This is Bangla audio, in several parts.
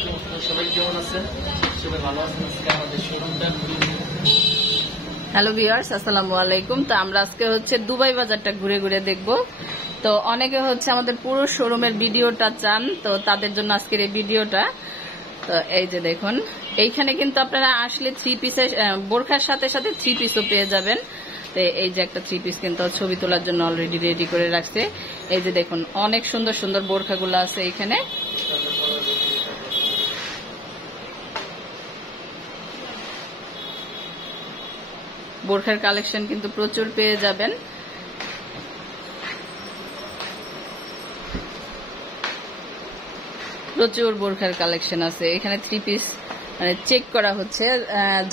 আলাইকুম, সবাই কেমন আছেন? সবাই ভালো আছেন? আজকে আমাদের শোরুমটা হ্যালো ভিউয়ার্স, আসসালামু আলাইকুম। তো আমরা আজকে হচ্ছে দুবাই বাজারটা ঘুরে ঘুরে দেখব। তো অনেকে হচ্ছে আমাদের পুরো শোরুমের ভিডিওটা চান, তো তাদের জন্য আজকের এই ভিডিওটা। তো এই যে দেখুন, এইখানে কিন্তু আপনারা আসলে থ্রি পিসের বোরখার সাথে সাথে থ্রি পিসও পেয়ে যাবেন। তো এই যে একটা থ্রি পিস কিন্তু ছবি তোলার জন্য অলরেডি রেডি করে রাখছে। এই যে দেখুন, অনেক সুন্দর সুন্দর বোরখাগুলো আছে এখানে। বোরখার কালেকশন কিন্তু প্রচুর পেয়ে যাবেন। প্রচুর বোরখার কালেকশন আছে এখানে। থ্রি পিস মানে চেক করা হচ্ছে।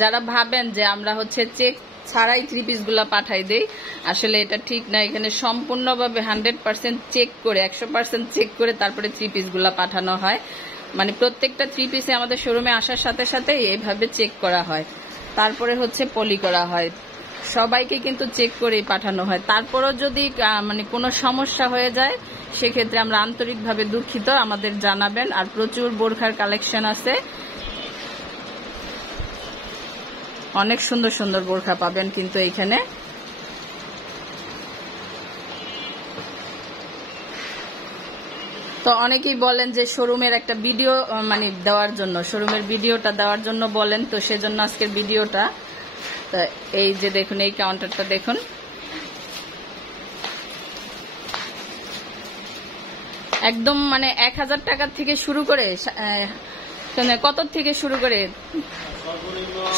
যারা ভাবেন যে আমরা হচ্ছে চেক ছাড়াই থ্রি পিস গুলা পাঠাই দেই, আসলে এটা ঠিক না। এখানে সম্পূর্ণভাবে 100% চেক করে 100% চেক করে তারপরে থ্রি পিস গুলা পাঠানো হয়। মানে প্রত্যেকটা থ্রি পিসে আমাদের শোরুমে আসার সাথে সাথে এইভাবে চেক করা হয়, তারপরে হচ্ছে পলি করা হয়। সবাইকে কিন্তু চেক করেই পাঠানো হয়। তারপরও যদি মানে কোনো সমস্যা হয়ে যায়, সেক্ষেত্রে আমরা আন্তরিকভাবে দুঃখিত, আমাদের জানাবেন। আর প্রচুর বোরখার কালেকশন আছে, অনেক সুন্দর সুন্দর বোরখা পাবেন কিন্তু এইখানে। তো অনেকেই বলেন যে শোরুমের একটা ভিডিও মানে দেওয়ার জন্য, শোরুমের ভিডিওটা দেওয়ার জন্য বলেন, তো সেজন্য আজকের ভিডিওটা। তো এই যে দেখুন, এই কাউন্টারটা দেখুন, একদম মানে 1000 টাকার থেকে শুরু করে কত থেকে শুরু করে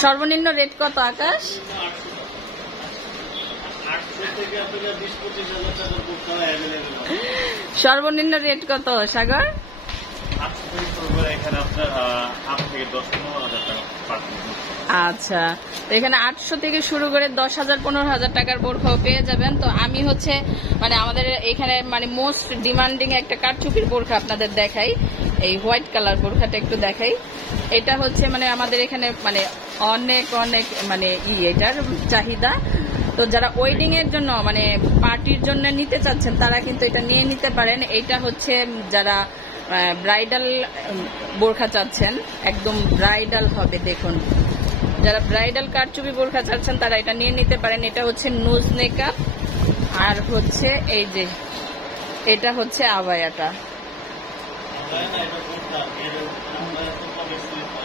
সর্বনিম্ন রেট কত আকাশ? সর্বনিম্ন রেট কত সাগর? আচ্ছা, তো এখানে 800 থেকে শুরু করে 10,000 15,000 টাকার বোরখাও পেয়ে যাবেন। তো আমি হচ্ছে মানে আমাদের এখানে মানে মোস্ট ডিমান্ডিং একটা কারচুপির বোরখা আপনাদের দেখাই। এই হোয়াইট কালার বোরখাটা একটু দেখাই। এটা হচ্ছে মানে আমাদের এখানে মানে অনেক অনেক মানে এটার চাহিদা। তো যারা ওয়েডিং এর জন্য মানে পার্টির জন্য নিতে চাচ্ছেন, তারা কিন্তু এটা নিয়ে নিতে পারেন। এটা হচ্ছে যারা ব্রাইডাল বোরখা চাচ্ছেন, একদম ব্রাইডাল হবে। দেখুন, যারা ব্রাইডাল কারচুপি বোরখা চাচ্ছেন তারা এটা নিয়ে নিতে পারেন। এটা হচ্ছে নুজ নেকআপ, আর হচ্ছে এই যে এটা হচ্ছে আবায়াটা।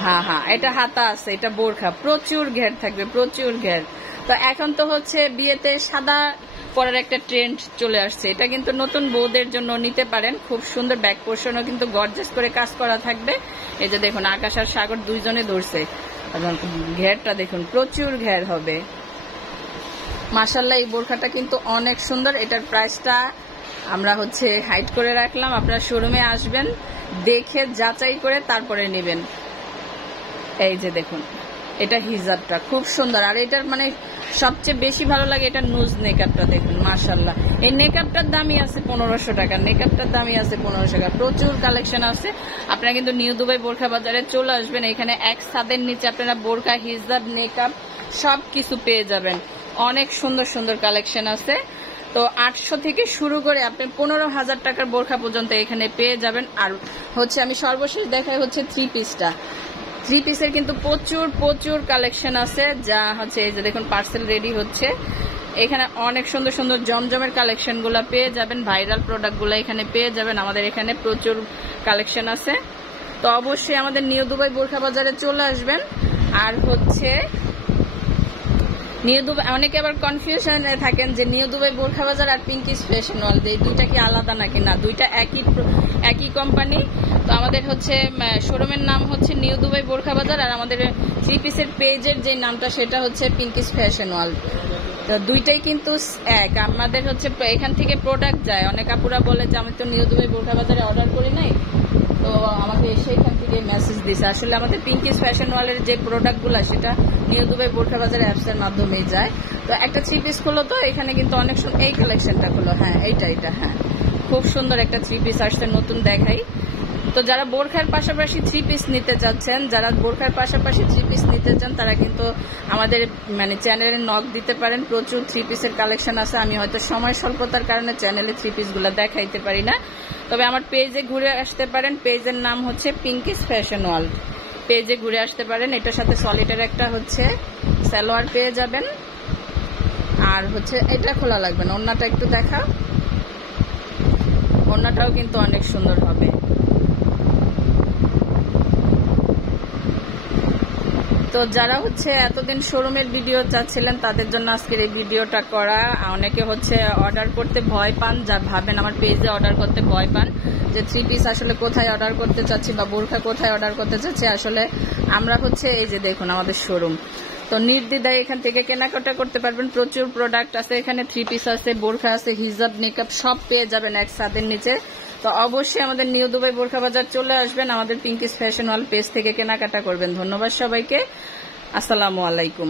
হ্যাঁ, এটা হাতা আছে, এটা বোরখা। প্রচুর ঘের থাকবে, প্রচুর ঘের। তো এখন তো হচ্ছে বিয়েতে সাদা পরার একটা ট্রেন্ড চলে আসছে, এটা কিন্তু নতুন বউদের জন্য নিতে পারেন। খুব সুন্দর ব্যাক পোর্শনও কিন্তু গর্জাস করে কাজ করা থাকবে। এই যে দেখুন, আকাশ আর সাগর দুইজনে ধরছে। ঘেরটা দেখুন, প্রচুর ঘের হবে। মাশাআল্লাহ, এই বোরখাটা কিন্তু অনেক সুন্দর। এটার প্রাইসটা আমরা হচ্ছে হাইড করে রাখলাম। আপনারা শোরুমে আসবেন, দেখে যাচাই করে তারপরে নেবেন। এই যে দেখুন, এটা হিজাবটা খুব সুন্দর। আর এটার মানে সবচেয়ে বেশি ভালো লাগে এটা নুজ নেকআপটা। দেখুন মাশাআল্লাহ, এই নেকআপটার দামই আছে 1500 টাকা। নেকআপটার দামই আছে 1500 টাকা। প্রচুর কালেকশন আছে। আপনারা কিন্তু নিউ দুবাই বোরখা বাজারে চলে আসবেন। এখানে এক ছাদের নিচে আপনারা বোরখা, হিজাব, নেকআপ সব কিছু পেয়ে যাবেন। অনেক সুন্দর সুন্দর কালেকশন আছে। তো 800 থেকে শুরু করে আপনি 15,000 টাকার বোরখা পর্যন্ত এখানে পেয়ে যাবেন। আর হচ্ছে আমি সর্বশেষ দেখাই হচ্ছে থ্রি পিসটা। থ্রি পিসের কিন্তু প্রচুর প্রচুর কালেকশন আছে, যা হচ্ছে এই যে দেখুন পার্সেল রেডি হচ্ছে। এখানে অনেক সুন্দর সুন্দর জমজমের কালেকশন গুলা পেয়ে যাবেন, ভাইরাল প্রোডাক্ট গুলা এখানে পেয়ে যাবেন। আমাদের এখানে প্রচুর কালেকশন আছে। তো অবশ্যই আমাদের নিউ দুবাই বোরখা বাজারে চলে আসবেন। আর হচ্ছে নিউ দুবাই, অনেকে আবার কনফিউশনে থাকেন যে নিউ দুবাই বোরখা বাজার আর পিঙ্কিস ফ্যাশন ওয়ার্ল্ড এই দুইটা কি আলাদা নাকি? না, দুইটা একই কোম্পানি। তো আমাদের হচ্ছে শোরুমের নাম হচ্ছে নিউ দুবাই বোরখা বাজার, আর আমাদের থ্রি পিসের পেজের যে নামটা সেটা হচ্ছে পিঙ্কিস ফ্যাশন ওয়ার্ল্ড। তো দুইটাই কিন্তু এক। আমাদের হচ্ছে এখান থেকে প্রোডাক্ট যায়। অনেক আপুরা বলে যে আমি তো নিউ দুবাই বোরখা বাজারে অর্ডার করি নাই, তো আমাকে এসে এখান থেকে মেসেজ দিছে। আসলে আমাদের পিঙ্কিস ফ্যাশন ওয়ার্ল্ডের যে প্রোডাক্টগুলো সেটা নিউ দুবাই বোরখা বাজার অ্যাপসের মাধ্যমেই যায়। তো একটা থ্রি পিস খুলো, তো এখানে কিন্তু অনেক এই কালেকশনটা খুলো। হ্যাঁ, এটা হ্যাঁ, খুব সুন্দর একটা থ্রি পিস আসছে, নতুন দেখাই। তো যারা বোরখার পাশাপাশি থ্রি পিস নিতে চাচ্ছেন, যারা বোরখার পাশাপাশি থ্রি পিস নিতে চান, তারা কিন্তু আমাদের মানে চ্যানেলে নক দিতে পারেন। প্রচুর থ্রি পিসের কালেকশন আছে। আমি হয়তো সময় স্বল্পতার কারণে চ্যানেলে থ্রি পিসগুলো দেখাইতে পারি না। তো তবে আমার পেজে ঘুরে আসতে পারেন, পেজের নাম হচ্ছে পিঙ্কিস ফ্যাশন ওয়ার্ল্ড, পেজে ঘুরে আসতে পারেন। এটার সাথে সলিডের একটা হচ্ছে সালোয়ার পেয়ে যাবেন, আর হচ্ছে এটা খোলা লাগবে না। ওড়নাটা একটু দেখা, ওড়নাটাও কিন্তু অনেক সুন্দর হবে। তো যারা হচ্ছে এতদিন শোরুমের ভিডিও চাচ্ছিলেন তাদের জন্য আজকের এই ভিডিওটা করা। অনেকে হচ্ছে অর্ডার করতে ভয় পান, যা ভাবেন আমার পেজে অর্ডার করতে ভয় পান যে 3 পিস আসলে কোথায় অর্ডার করতে চাচ্ছি বা বোরখা কোথায় অর্ডার করতে চাচ্ছি। আসলে আমরা হচ্ছে এই যে দেখুন আমাদের শোরুম, তো নির্দ্বিধায় এখান থেকে কেনাকাটা করতে পারবেন। প্রচুর প্রোডাক্ট আছে এখানে, 3 পিস আছে, বোরখা আছে, হিজাব, নিকাব সব পেয়ে যাবেন এক ছাদের নিচে। তো অবশ্যই আমাদের নিউ দুবাই বোরখা বাজার চলে আসবেন, আমাদের পিঙ্কিস ফ্যাশন ওয়ার্ল্ড পেজ থেকে কেনাকাটা করবেন। ধন্যবাদ সবাইকে, আসসালামু আলাইকুম।